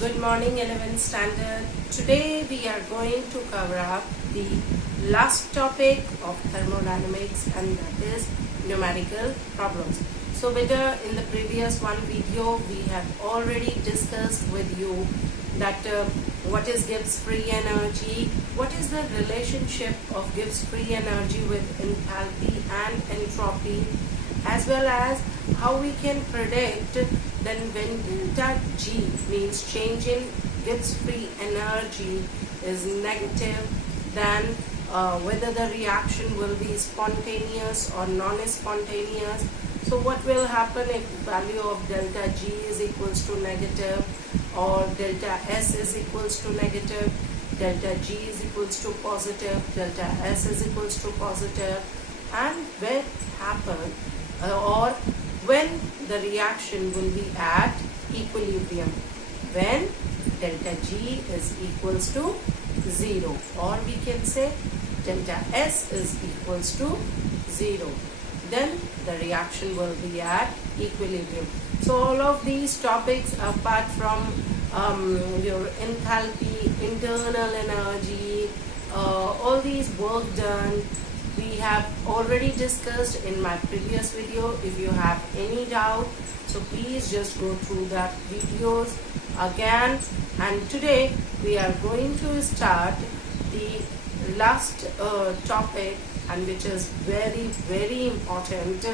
Good morning 11th standard. Today we are going to cover up the last topic of thermodynamics, and that is numerical problems. So beta, in the previous one video we have already discussed with you that what is Gibbs free energy, what is the relationship of Gibbs free energy with enthalpy and entropy, as well as how we can predict then when delta G means change in Gibbs free energy is negative, then whether the reaction will be spontaneous or non-spontaneous. So what will happen if value of delta G is equals to negative, or delta S is equals to negative, delta G is equals to positive, delta S is equals to positive, and when happen or when the reaction will be at equilibrium, when delta G is equals to 0, or we can say delta S is equals to 0, then the reaction will be at equilibrium. So all of these topics, apart from your enthalpy, internal energy, all these work done, we have already discussed in my previous video. If you have any doubt, so please just go through that videos again. And today we are going to start the last topic, and which is very important,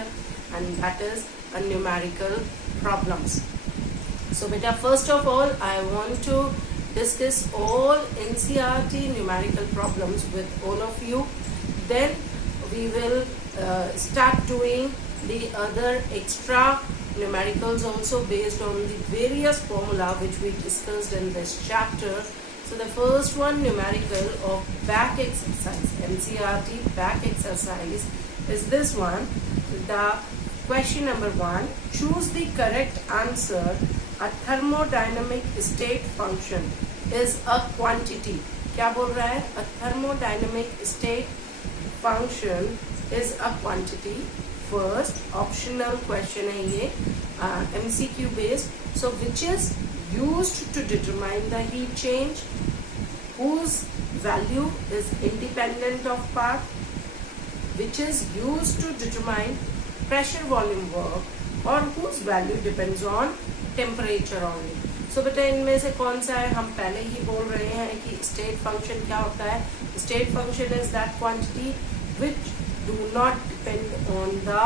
and that is numerical problems. So beta, first of all I want to discuss all NCERT numerical problems with all of you. Then we will start doing the other extra numericals also based on the various formula which we discussed in this chapter. So the first one, numerical of back exercise, NCERT back exercise, is this one. The question number 1, choose the correct answer. A thermodynamic state function is a quantity. क्या बोल रहा है? A thermodynamic state function is a quantity. First optional question है ये, MCQ based. So which is used to determine the heat change, whose value is independent of path, which is used to determine pressure volume work, or whose value depends on temperature only. So बेटा इनमें से कौन सा है? हम पहले ही बोल रहे हैं कि स्टेट फंक्शन क्या होता है. State function is that quantity which do not depend on the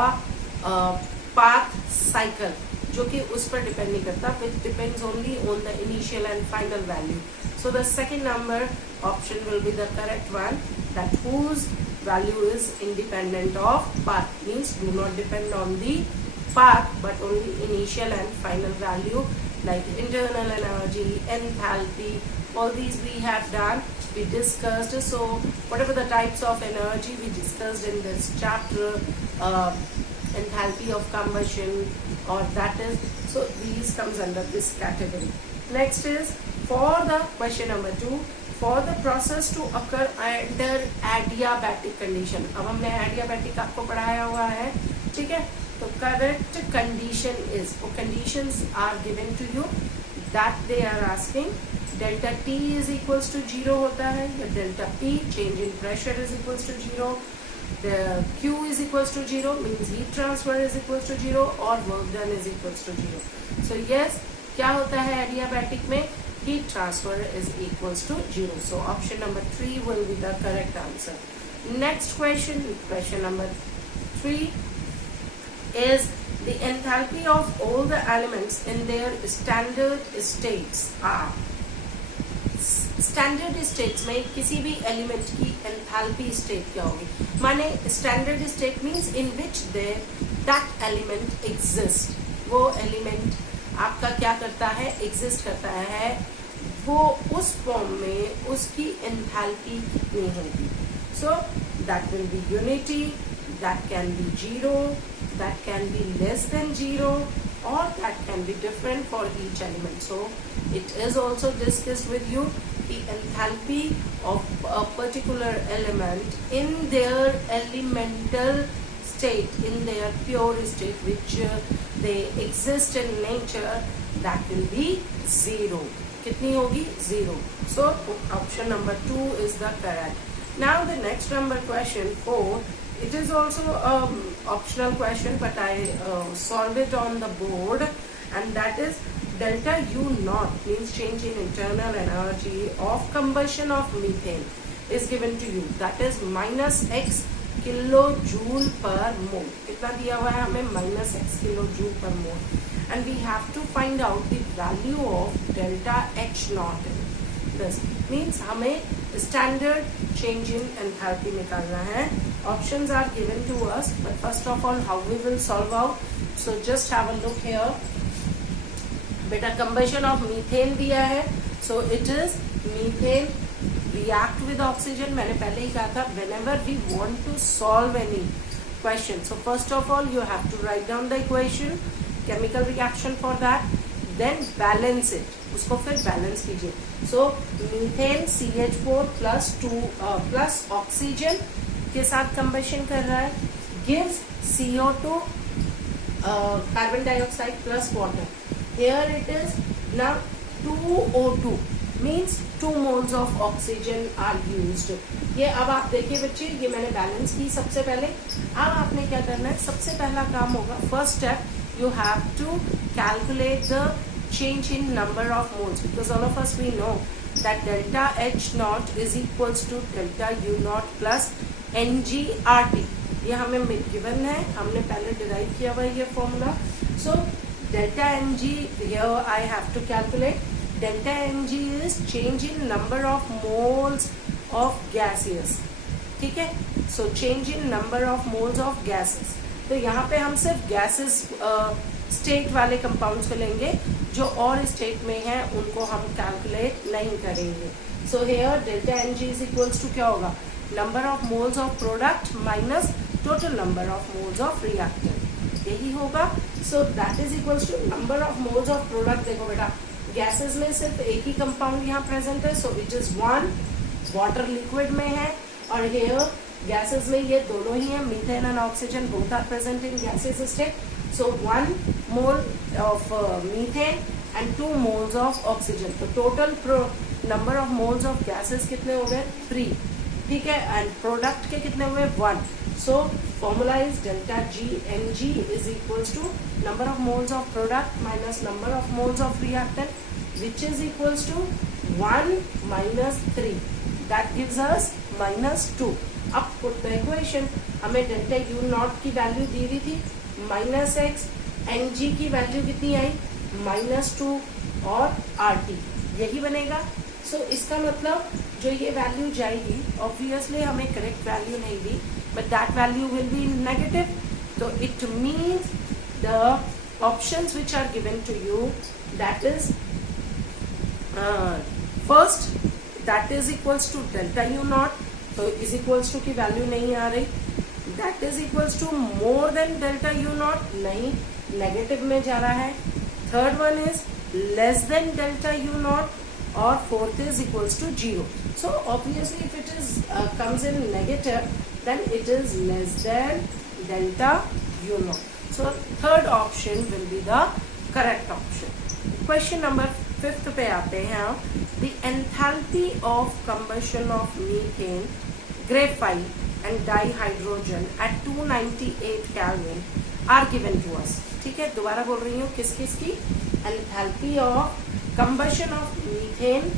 path cycle, जो कि उस पर डिपेंड नहीं करता, which depends only on the initial and final value. So the second number option will be the correct one, that whose value is independent of path, means do not depend on the path but only initial and final value, like internal energy, enthalpy, all these we have done, we discussed. So whatever the types of energy we discussed in this chapter, enthalpy of combustion, or that is, so these comes under this category. Next is for the question number 2, for the process to occur under adiabatic condition. अब हमने adiabatic आपको पढ़ाया हुआ है, ठीक है? तो correct condition is, or conditions are given to you that they are asking. Delta T is equals to 0 होता है, या delta P change in pressure is equals to 0, the Q is equals to 0 means heat transfer is equals to 0, or work done is equals to 0. So yes, क्या होता है adiabatic में? Heat transfer is equals to 0. So option number 3 will be the correct answer. Next question, question number 3 is the enthalpy of all the elements in their standard states are. Standard states में किसी भी element की enthalpy state क्या होगी? माने standard state means in which there that element exist. वो element आपका क्या करता है? एग्जिस्ट करता है. वो उस फॉर्म में उसकी एंथैल्पी कितनी होगी? So that will be unity, that can be 0, that can be less than 0, or that can be different for each element. So it is also discussed with you the enthalpy of a particular element in their elemental state, in their pure state, which they exist in nature, that will be 0. कितनी होगी 0. So option number 2 is the correct. Now the next number question 4. It is also optional question, but I solved it on the board, and that is delta U naught means change in internal energy of combustion of methane is given to you. That is minus x kilojoule per mole. कितना दिया हुआ है हमें? minus x kilojoule per mole. And we have to find out the value of delta H naught. This means हमें standard change in enthalpy निकालना है. Options are given to us, but first of all, how we will solve out? So just have a look here. बेटा combustion of methane दिया है, so it is methane react with oxygen. मैंने पहले ही कहा था whenever we want to solve any question, so first of all you have to write down the equation, chemical reaction for that, then balance it. उसको फिर balance कीजिए. So methane CH4 plus oxygen के साथ combustion कर रहा है, gives CO2 carbon dioxide plus water. Here it is now 2O2 means 2 moles of oxygen are used. ये अब आप देखिए बच्चे, ये मैंने बैलेंस की सबसे पहले. अब आपने क्या करना है? सबसे पहला काम होगा, first step you have to calculate the change in number of moles, because all of us we know that delta H naught is equals to delta U naught plus NGRT. ये हमें गिवन है, हमने पहले derive किया हुआ ये formula. So delta Mg, here I have to calculate. Delta Mg is change in number of moles of gases. ठीक है? So change in number of moles of gases. तो यहाँ पे हम सिर्फ gases स्टेट वाले कंपाउंड्स को लेंगे, जो और स्टेट में हैं उनको हम कैलकुलेट नहीं करेंगे. So here delta Mg is equals to क्या होगा? Number of moles of product minus total number of moles of reactant. यही होगा. So that is equals to number of moles of product. देखो बेटा, गैसेस में सिर्फ एक ही कंपाउंड यहाँ प्रेजेंट है, so it is 1. Water liquid में है, और हेयर गैसेस में ये दोनों ही है, methane and oxygen both are present in gases state. So 1 mole of methane and 2 moles of oxygen. तो total number of moles of gases कितने हो गए? 3. ठीक है, and product के कितने हुए? 1. So formula is delta G Mg is equals to number of moles of product minus number of moles of reactant, which is equals to 1 minus 3. That gives us minus 2. अब put the equation. हमें delta U naught की value दी हुई थी minus x, Mg की value कितनी आई? -2 और RT. यही बनेगा. सो इसका मतलब जो ये वैल्यू जाएगी, ऑब्वियसली हमें करेक्ट वैल्यू नहीं दी, but that value will be negative. तो it means the options which are given to you, that is first that is equals to delta U naught. तो इज इक्वल्स टू की value नहीं आ रही. That is equals to more than delta U naught, नहीं, negative में जा रहा है. Third one is less than delta U naught, और fourth is equals to 0. So obviously if it is comes in negative, then it is less than delta U naught. So third option will be the correct option. Question number 5 पे आते हैं. The enthalpy of combustion of methane, graphite and dihydrogen at 298 Kelvin are given to us. ठीक है, दोबारा बोल रही हूँ, किस किस की? Enthalpy of combustion of methane,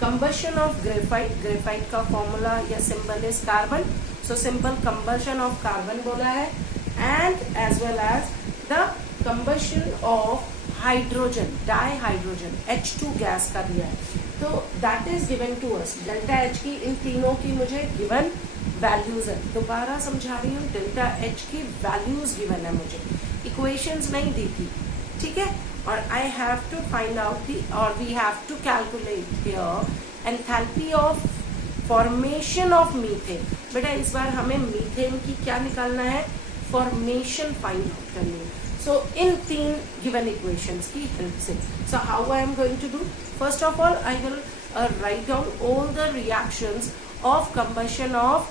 combustion of graphite. Graphite का फॉर्मूला या symbol is carbon, so simple combustion of carbon बोला है. And as well as the combustion of hydrogen, dihydrogen, H2 gas का दिया है. तो that is given to us. Delta H की इन तीनों की मुझे गिवन वैल्यूज है. दोबारा समझा रही हूँ, डेल्टा H की वैल्यूज गिवन है मुझे, इक्वेशंस नहीं दी थी. ठीक है, और I have to find out the, और we have to calculate here enthalpy of formation of methane. बेटा इस बार हमें मीथेन की क्या निकालना है? फॉर्मेशन फाइंड आउट करनी है. सो इन 3 गिवन इक्वेशंस की हेल्प से. So how I am going to do? First of all I will write down all the reactions of combustion of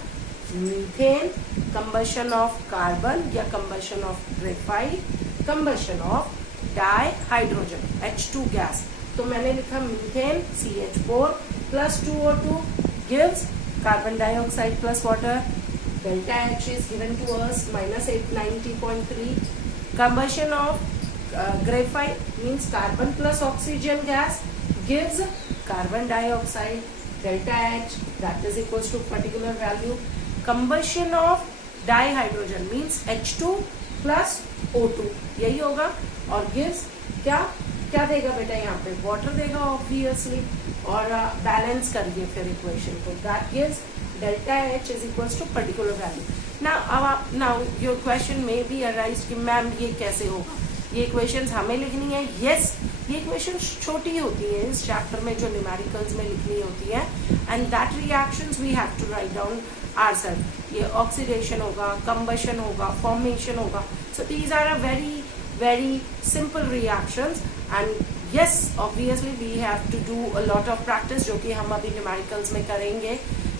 methane, combustion of carbon या combustion of graphite, combustion of dihydrogen, H2 gas. तो मैंने लिखा methane CH4 plus 2O2 gives carbon dioxide plus water. Delta H is given to us -890.3. Combustion of graphite means carbon plus oxygen gas gives carbon dioxide. Delta H that is equals to particular value. Combustion of dihydrogen means H2 plus O2 यही होगा और gives क्या देगा बेटा यहाँ पे water देगा obviously और बैलेंस करिए फिर इक्वेशन को that gives delta H is equals to particular value. Now your question में बी अराइज कि मैम ये कैसे होगा, ये इक्वेशंस हमें लिखनी है. यस, ये इक्वेशंस छोटी होती है इस चैप्टर में जो न्यूमेरिकल्स में लिखनी होती है and that reactions we have to write down ourselves. ये ऑक्सीडेशन होगा, कंबशन होगा, फॉर्मेशन होगा. So these are a very simple reactions and yes obviously we have to do a lot of practice जो कि हम अभी न्यूमेरिकल्स में करेंगे.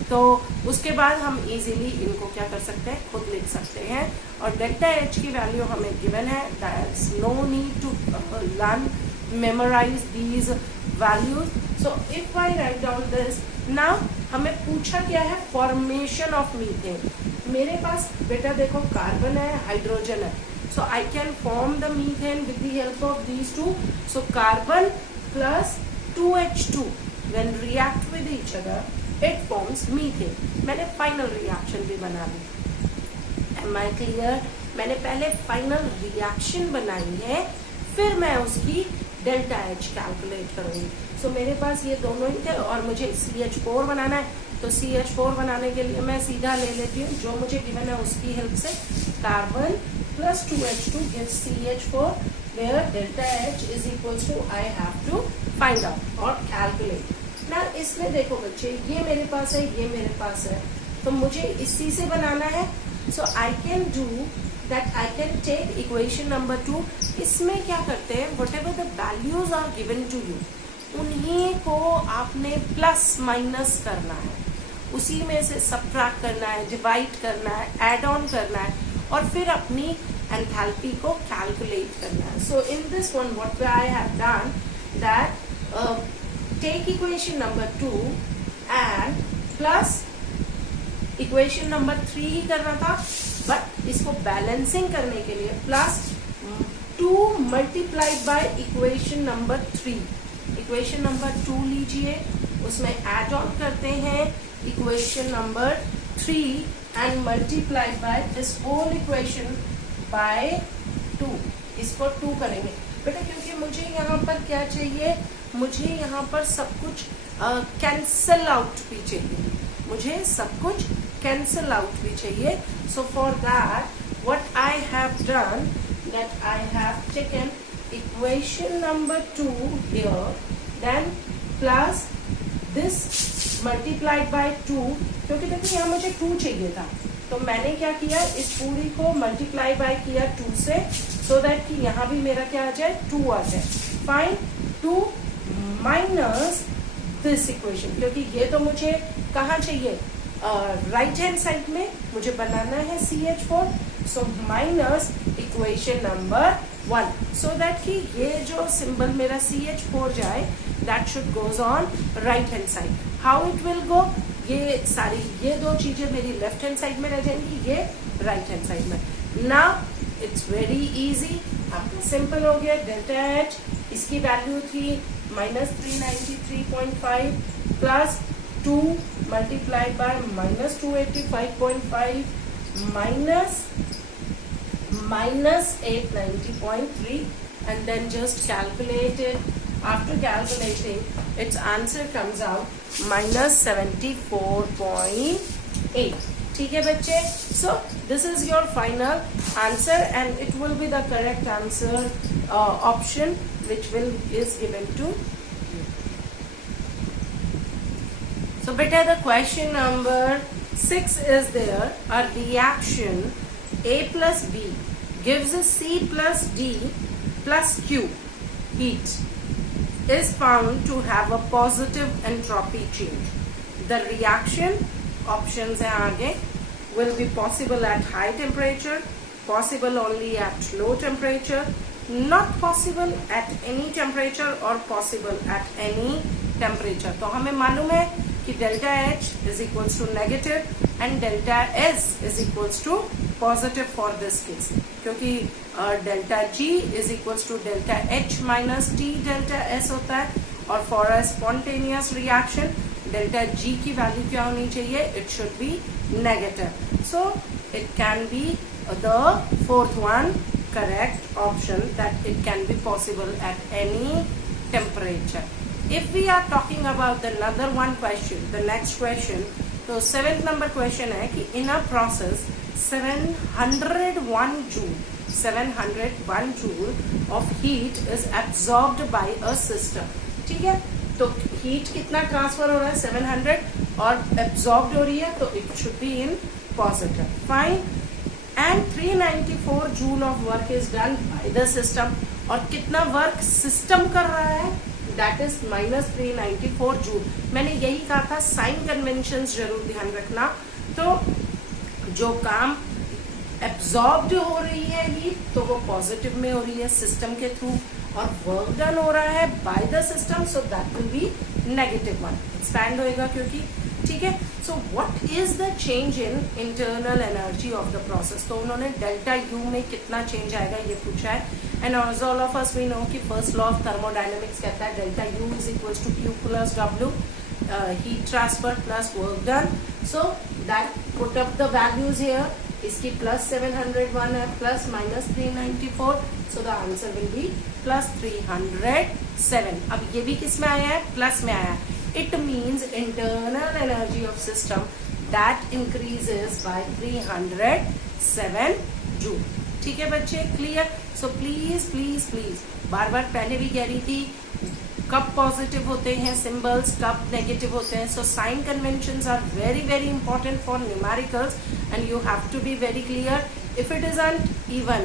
तो उसके बाद हम इजीली इनको क्या कर सकते हैं, खुद लिख सकते हैं. और डेल्टा H की वैल्यू हमें गिवन है. There is no need to learn memorise these values. So if I write down this now, हमें पूछा क्या है, फॉर्मेशन ऑफ मीथेन. मेरे पास बेटा देखो कार्बन है, हाइड्रोजन है. So I can form the methane with the help of these two. So carbon plus 2H2 when react with each other, it forms methane. मैंने final reaction भी बना ली. Am I clear? मैंने पहले final reaction बनाई है, फिर मैं उसकी डेल्टा H कैलकुलेट करूँगी. So मेरे पास ये दोनों ही थे और मुझे CH4 बनाना है. तो CH4 बनाने के लिए मैं सीधा ले लेती हूँ जो मुझे गिवन है उसकी हेल्प से. Carbon plus 2H2 gives CH4 where delta H is equals to I have to find out or calculate. Now इसमें देखो बच्चे, ये मेरे पास है, ये मेरे पास है, तो मुझे इसी से बनाना है. So I can do that. I can take equation number 2. इसमें क्या करते हैं, whatever the values are given to you, उन्हीं को आपने प्लस माइनस करना है, उसी में से सब्ट्रैक्ट करना है, डिवाइड करना है, एड ऑन करना है और फिर अपनी एंथैल्पी को कैलकुलेट करना है. So in this one what I have done that take equation number 2 and plus equation number 3 ही करना था, बट इसको बैलेंसिंग करने के लिए plus 2 multiplied by equation number 3. Equation number 2 लीजिए, उसमें एड ऑन करते हैं equation number 3 and multiplied by this whole equation by 2. इसको 2 करेंगे बेटा, क्योंकि मुझे यहाँ पर क्या चाहिए, मुझे यहाँ पर सब कुछ कैंसल आउट भी चाहिए, मुझे सब कुछ कैंसल आउट भी चाहिए. So for that what I have done, that I have taken equation number 2 here, then plus this multiplied by 2, क्योंकि देखो यहाँ मुझे 2 चाहिए था, तो मैंने क्या किया, इस पूरी को मल्टीप्लाई बाय किया 2 से, सो दैट कि यहाँ भी मेरा क्या आ जाए, 2 आ जाए. फाइन 2 माइनस दिस इक्वेशन, क्योंकि ये तो मुझे कहाँ चाहिए, राइट हैंड साइड में मुझे बनाना है CH4. So minus equation number 1, so that कि ये जो सिंबल मेरा CH4 जाए, that should goes on right hand side. How it will go, ये सारी ये दो चीजें मेरी लेफ्ट हैंड साइड में रह जाएंगी, ये राइट हैंड साइड में. नाउ इट्स वेरी इजी, आपका सिंपल हो गया. डेल्टा H इसकी वैल्यू थी -393.5 plus 2 multiplied bye -285.5 minus 890.3 and then just calculate it. After calculating, its answer comes out -74.8. ठीक है बच्चे? So this is your final answer and it will be the correct answer option which is given to you. So beta, the question number 6 is there. A reaction A plus B gives a C plus D plus Q heat is found to have a positive entropy change. The reaction options are आगे will be possible at high temperature, possible only at low temperature, not possible at any temperature or possible at any temperature. तो हमें मालूम है कि delta H is equals to negative and delta S is equals to positive for this case, क्योंकि delta G is equals to delta H minus T delta S होता है, और for a spontaneous reaction delta G की value क्या होनी चाहिए? It should be negative. So it can be the fourth one correct option, that it can be possible at any temperature. If we are talking about the another one question, the next question, तो 7th number question है कि in a process 701 joule of heat is absorbed by a system. ठीक है, तो heat कितना transfer हो रहा है? 700, और absorbed हो रही है, तो it should be in positive. Fine. And 394 joule of work is done by the system. और कितना वर्क सिस्टम कर रहा है? That is minus 394 joule. मैंने यही कहा था, साइन कन्वेंशंस जरूर ध्यान रखना. तो जो काम एब्जॉर्ब्ड हो रही है हीट, तो वो पॉजिटिव में हो रही है सिस्टम के थ्रू, और वर्क डन हो रहा है by the system, so that will be negative one. Expand होएगा क्योंकि, ठीक है. So what is the change in internal energy of the process? तो उन्होंने डेल्टा यू में कितना चेंज आएगा ये पूछा है. And all of us we know कि फर्स्ट लॉ ऑफ थर्मोडायनेमिक्स कहता है delta U is equals to Q plus W, heat transfer plus work done. So that put up the values here. इसकी plus 701 है, plus minus 394, so the answer will be plus 307. अब ये भी किस में आया है? प्लस में आया है. It means internal energy of system that increases by 307 joule. ठीक है बच्चे, clear? So please please please, बार बार पहले भी कह रही थी, कब पॉजिटिव होते हैं सिंबल्स, कब नेगेटिव होते हैं. So sign conventions are very very important for numericals and you have to be very clear. If it isn't even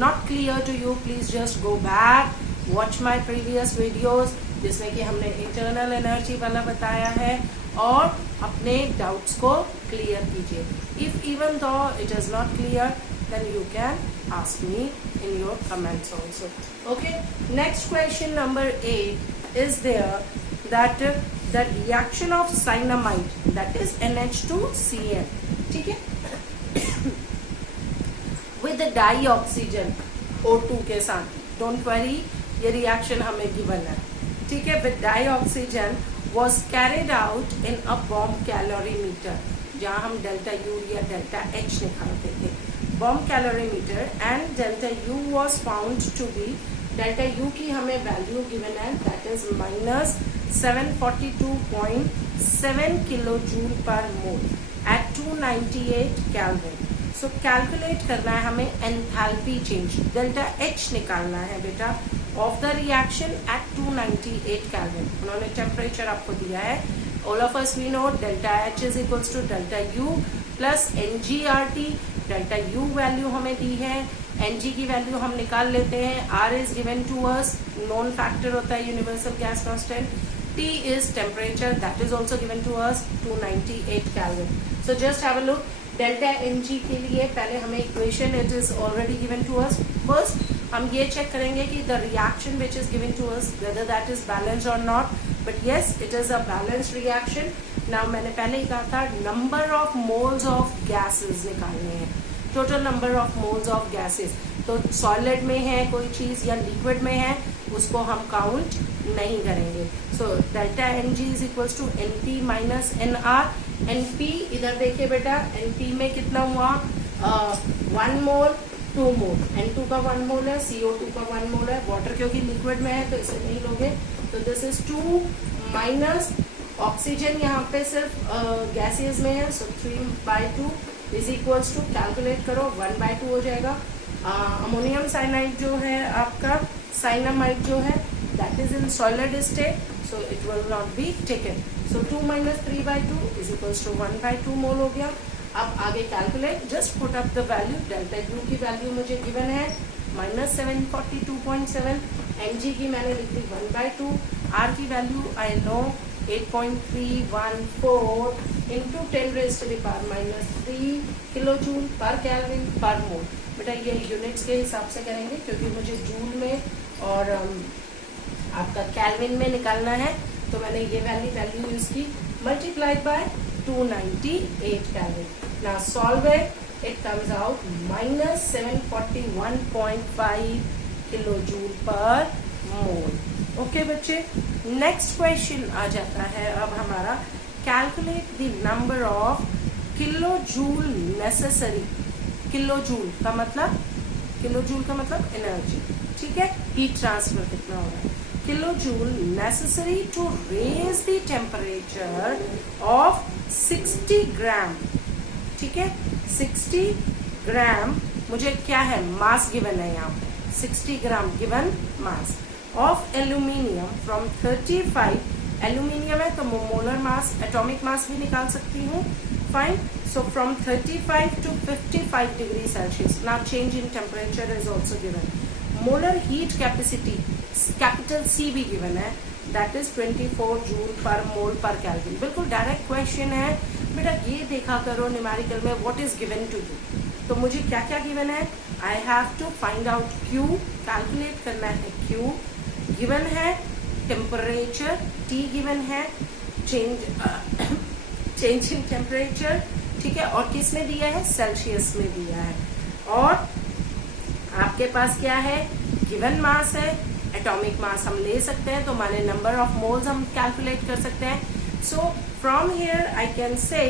not clear to you, please just go back, watch my previous videos जिसमें कि हमने internal energy वाला बताया है, और अपने doubts को clear कीजिए. If even though it is not clear, then you can ask me in your comments also. Okay, next question number 8 is there, that the reaction of cyanamide, that is NH2Cl, ठीक है, with the dioxygen O2 के साथ. Don't worry, ये reaction हमें given है, ठीक है. with dioxygen was carried out in a bomb calorimeter, जहाँ हम डेल्टा यू या डेल्टा एच निकालते थे, bomb calorimeter, and delta U was found to be, delta U की हमें वैल्यू गिवन है, that is minus 742.7 किलोजूल पर मोल at 298 Kelvin. So कैलकुलेट करना है हमें एंथैल्पी चेंज, डेल्टा H निकालना है बेटा of the reaction at 298 Kelvin. उन्होंने टेम्परेचर आपको दिया है. All of us we know delta H is equals to delta U plus NGRT. Delta U value हमें दी है, Ng की वैल्यू हम निकाल लेते हैं. R is given to us, non factor होता है universal gas constant. T is temperature, that is also given to us 298 Kelvin. So just have a look. Delta Ng के लिए पहले हमें equation, it is already given to us. First हम ये check करेंगे कि the reaction which is given to us whether that is balanced और not. But yes, it is a balanced reaction. Now मैंने पहले ही कहा था number of moles of gases निकालने हैं, total number of moles of gases. तो solid में है कोई चीज़ या लिक्विड में है, उसको हम काउंट नहीं करेंगे. So delta Ng is equals to Np minus Nr. Np इधर देखिए बेटा, Np में कितना हुआ? 1 मोल, 2 मोल. N2 का 1 मोल है, CO2 का 1 मोल है. वाटर क्योंकि लिक्विड में है तो इसे नहीं लोगे, तो दिस इज 2 माइनस ऑक्सीजन यहाँ पे सिर्फ गैसेस में है, सो 3/2 इज इक्वल्स टू, कैलकुलेट करो, 1/2 हो जाएगा. अमोनियम साइनाइड जो है आपका, साइनामाइड जो है, that is in solid state, so it will not be taken. So 2 minus 3/2 is equals to 1/2 mole हो गया. अब आगे calculate, just put up the value. Delta U की वैल्यू मुझे गिवन है माइनस 742.7. Ng की मैंने लिख दी 1/2. R की value I know 8.314 into 10 raised to the power minus 3 kilojoule per kelvin per mole. बेटा ये यूनिट्स के हिसाब से करेंगे क्योंकि मुझे जूल में और आपका केल्विन में निकालना है, तो मैंने ये वैल्यू यूज की, multiplied by 298 kelvin. Now solve it, it comes out minus 741.5 kilojoule पर मोल। ओके बच्चे, नेक्स्ट क्वेश्चन आ जाता है अब हमारा, calculate the number of kilojoule necessary. Kilojoule का मतलब एनर्जी, ठीक है, हीट ट्रांसफर कितना हो रहा है। Kilojoule necessary to raise the temperature of 60 gram, ठीक है, 60 ग्राम मुझे क्या है, मास गिवन है यहाँ पे, 60 gram given mass of aluminium from 35, aluminium है तो मोलर मास, एटॉमिक मास भी निकाल सकती हूँ, fine. So from 35 to 55 degrees Celsius. Now change in temperature is also given. Molar heat capacity, capital C भी given है, that is 24 joule per mole per Kelvin. बिल्कुल direct question है बेटा, ये देखा करो न्यूमेरिकल में what is given to you. तो मुझे क्या क्या गिवन है, I have to find out Q, calculate करना है Q, गिवन है टेम्परेचर, T गिवन है, चेंज इन टेम्परेचर, ठीक है, और किस में दिया है, सेल्सियस में दिया है, और आपके पास क्या है, गिवन मास है, एटॉमिक मास हम ले सकते हैं तो माने नंबर ऑफ मोल्स हम कैलकुलेट कर सकते हैं। So from here I can say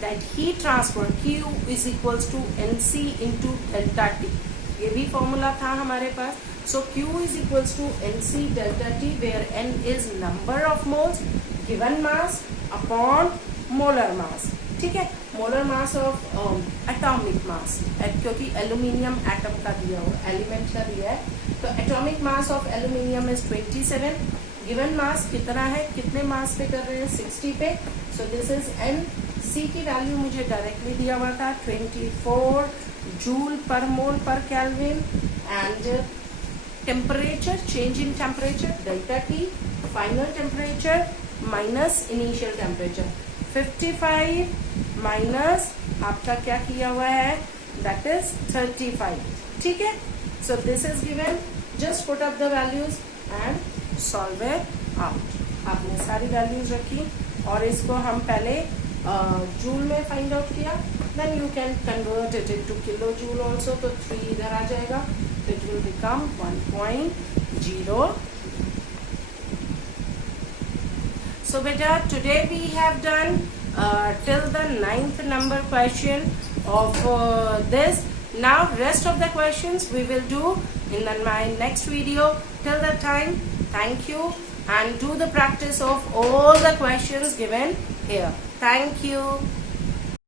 that heat transfer Q is equals to NC into delta T, ये भी फॉर्मूला था हमारे पास। So Q is equals to NC delta T where N is number of moles, given mass upon molar mass, ठीक है, molar mass of atomic mass, क्योंकि aluminium atom का दिया हुआ, एलिमेंट का दिया है, तो atomic mass of aluminium is 27, given mass कितना है, कितने मास पे कर रहे हैं, 60 पे, so this is N। C की वैल्यू मुझे डायरेक्टली दिया हुआ था 24 जूल पर मोल पर kelvin, and temperature, change in temperature delta T, final temperature minus initial temperature, 55 minus आपका क्या किया हुआ है, दैट इज 35, ठीक है। So this is given, just put up the values and solve it out. आपने सारी वैल्यूज रखी और इसको हम पहले जूल में फाइंड आउट किया, then you can convert it into kilojoule also, तो 3 इधर आ जाएगा, तो it will become 1.0। So beta, today we have done till the 9th number question of this. Now rest of the questions we will do in my next video. Till that time, thank you and do the practice of all the questions given here. Thank you.